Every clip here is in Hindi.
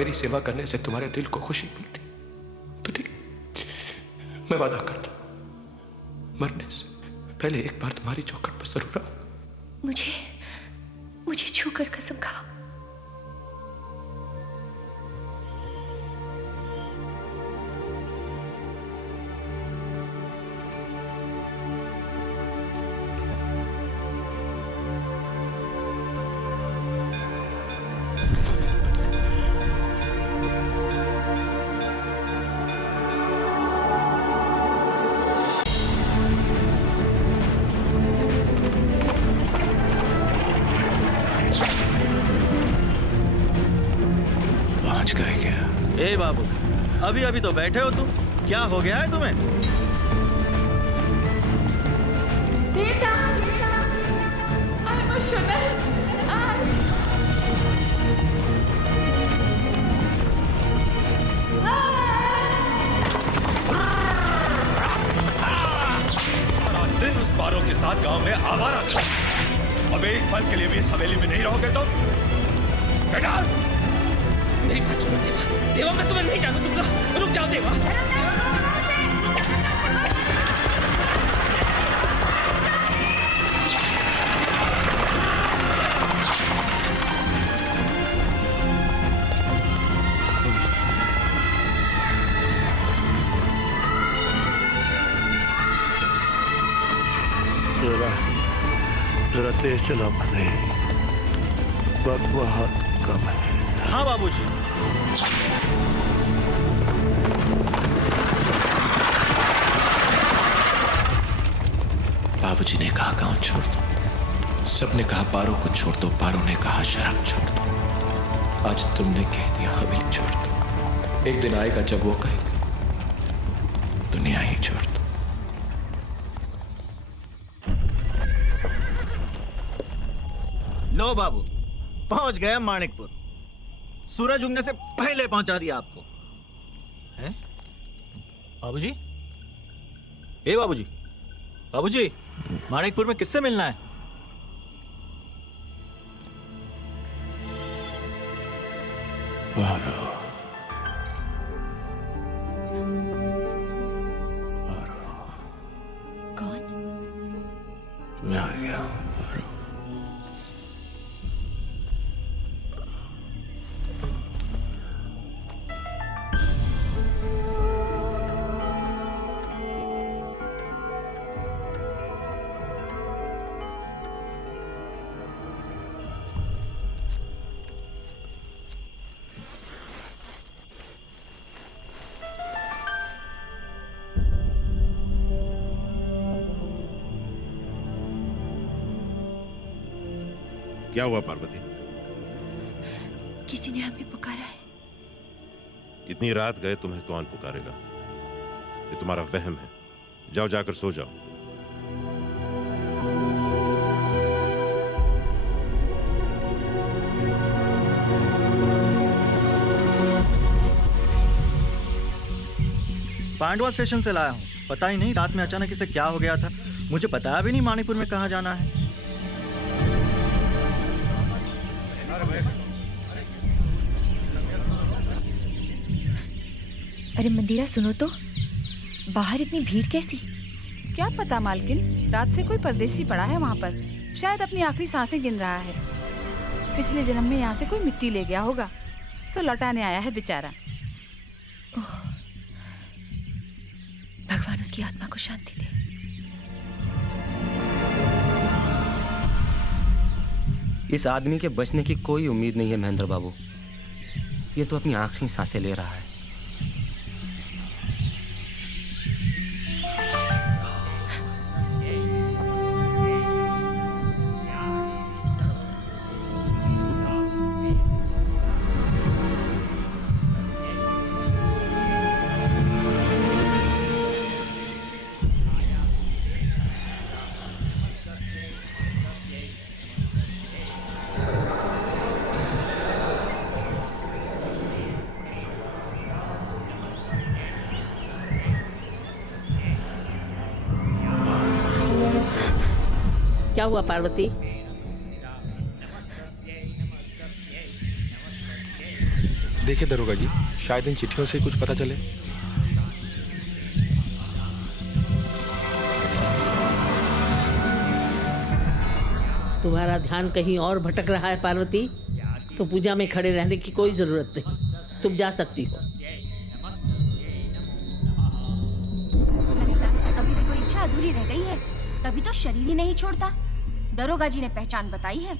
मेरी सेवा करने से तुम्हारे दिल को खुशी मिलती तो ठीक, मैं वादा करता मरने से पहले एक बार तुम्हारी चौखट पर जरूर आऊं। मुझे छूकर कसम खाओ। ए बाबू, अभी अभी तो बैठे हो तुम, क्या हो गया है तुम्हें? बेटा, I'm emotional. दिन उस पारों के साथ गांव में आवारा थे। अब एक पल के लिए भी इस हवेली में नहीं रहोगे तुम? बेटा, मेरी बात सुनो देवा। देवा, मैं तुम्हें नहीं जानू दूंगा। रुक जाओ देवा। जरा तेज चला पाते, वक्त बहुत कम है। हाँ बाबूजी। बाबूजी ने कहा गांव छोड़ दो, सबने कहा पारो को छोड़ दो, पारो ने कहा शराब छोड़ दो। आज तुमने कह दिया हवेली छोड़ दो। एक दिन आएगा जब वो कहेगा दुनिया ही छोड़ दो। लो बाबू, पहुंच गए माणिकपुर। सूरज उगने से पहले पहुंचा दिया आपको। हैं? बाबूजी? ए बाबूजी, बाबूजी, माणिकपुर में किससे मिलना है? कौन? मैं आ गया। क्या हुआ पार्वती? किसी ने हमें पुकारा है। इतनी रात गए तुम्हें कौन पुकारेगा? ये तुम्हारा वहम है। जाओ, जाकर सो जाओ। पांडवा स्टेशन से लाया हूँ। पता ही नहीं रात में अचानक इसे क्या हो गया था। मुझे बताया भी नहीं माणिकपुर में कहाँ जाना है। अरे मंदिरा, सुनो तो, बाहर इतनी भीड़ कैसी? क्या पता मालकिन, रात से कोई परदेसी पड़ा है वहाँ पर। शायद अपनी आखिरी सांसें गिन रहा है। पिछले जन्म में यहाँ से कोई मिट्टी ले गया होगा, सो लौटाने आया है बेचारा। भगवान उसकी आत्मा को शांति दे। इस आदमी के बचने की कोई उम्मीद नहीं है महेंद्र बाबू। ये तो अपनी आखिरी सांसें ले रहा है। क्या हुआ पार्वती? देखिए दरोगा जी, शायद इन चिट्ठियों से कुछ पता चले। तुम्हारा ध्यान कहीं और भटक रहा है पार्वती, तो पूजा में खड़े रहने की कोई जरूरत नहीं, तुम जा सकती हो। अभी भी कोई इच्छा अधूरी रह गई है, तभी तो शरीर ही नहीं छोड़ता। दरोगा जी ने पहचान बताई है,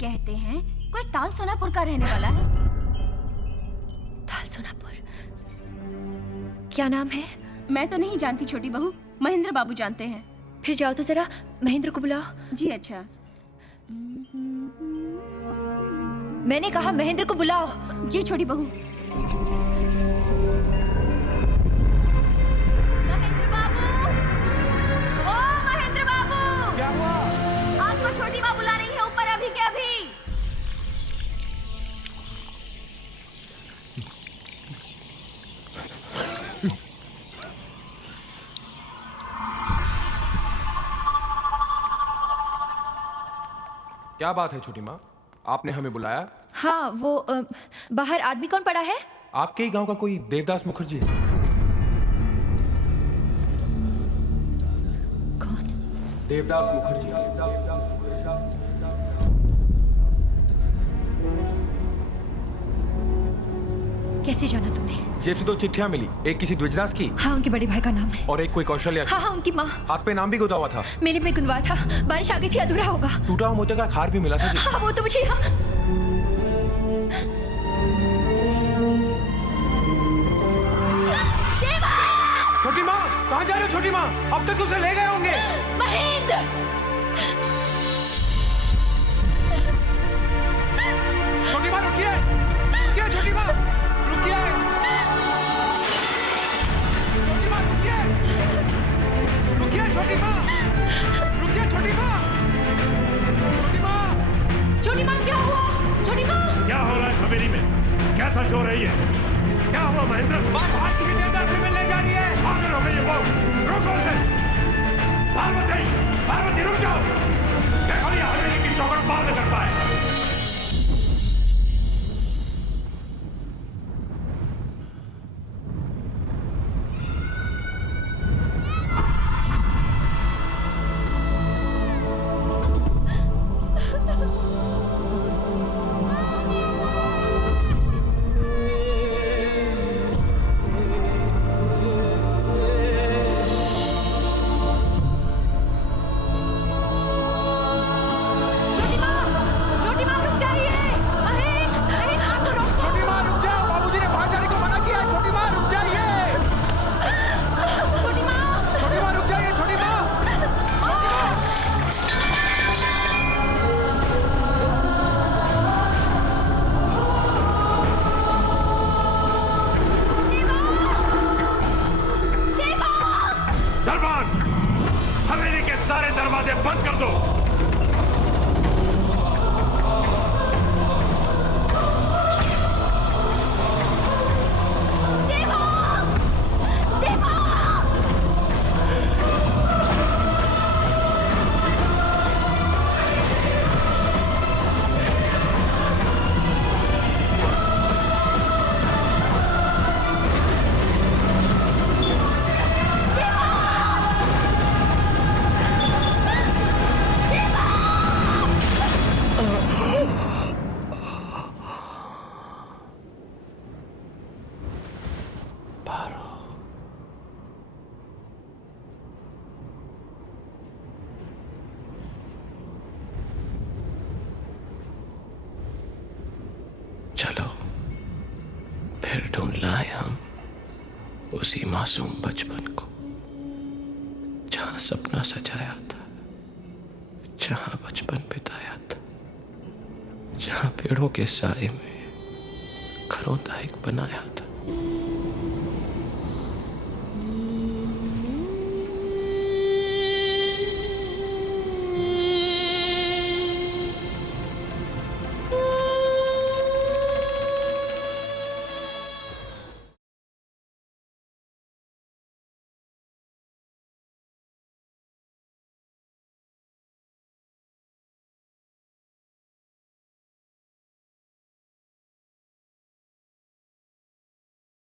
कहते हैं कोई ताल सोनापुर का रहने वाला है। ताल सोनापुर? क्या नाम है? मैं तो नहीं जानती छोटी बहू, महेंद्र बाबू जानते हैं। फिर जाओ तो जरा महेंद्र को बुलाओ। जी अच्छा। मैंने कहा महेंद्र को बुलाओ। जी छोटी बहू। महेंद्र बाबू, ओ महेंद्र बाबू, क्या हुआ? आपको छोटी माँ बुला रही है ऊपर अभी के अभी। क्या बात है छोटी माँ, आपने हमें बुलाया? हाँ वो बाहर आदमी कौन पड़ा है? आपके ही गांव का कोई देवदास मुखर्जी है। कौन? देवदास मुखर्जी। कैसे जाना तुमने? जेब से 2 चिट्ठियां मिली, एक किसी द्विजदास की हाँ उनके बड़े भाई का नाम है। और एक कोई कौशल्या की। हाँ हाँ उनकी माँ। हाथ पे नाम भी गुदा हुआ था। मेले में गुंदवा था, बारिश आ गई थी, अधूरा होगा। टूटा हुआ मोती का खार भी मिला था जी। हाँ वो तो मुझे यहाँ। छोटी माँ कहाँ जा रहे हो छोटी माँ? अब तक उसे ले गए होंगे। महेंद्र! छोटी माँ रुकिए, रुकिए छोटी माँ, रुकिए। छोटी माँ रुकिए, रुकिए छोटी माँ, रुकिए छोटी माँ, छोटी माँ। छोटी माँ क्या हुआ? छोटी माँ! क्या हो रहा है हवेली में? कैसा शोर है ये? क्या हुआ महेंद्र? माँ बाहर किसी देवदास से मिलने जा रही है। पागल हो गई है वो। रुको उसे। पार्वती, पार्वती रुक जाओ। देखो ये हवेली की चौखट पार न कर पाए। चलो फिर ढूंढ लाए हम उसी मासूम बचपन को, जहां सपना सजाया था, जहां बचपन बिताया था, जहां पेड़ों के साए में घरों दायक बनाया था।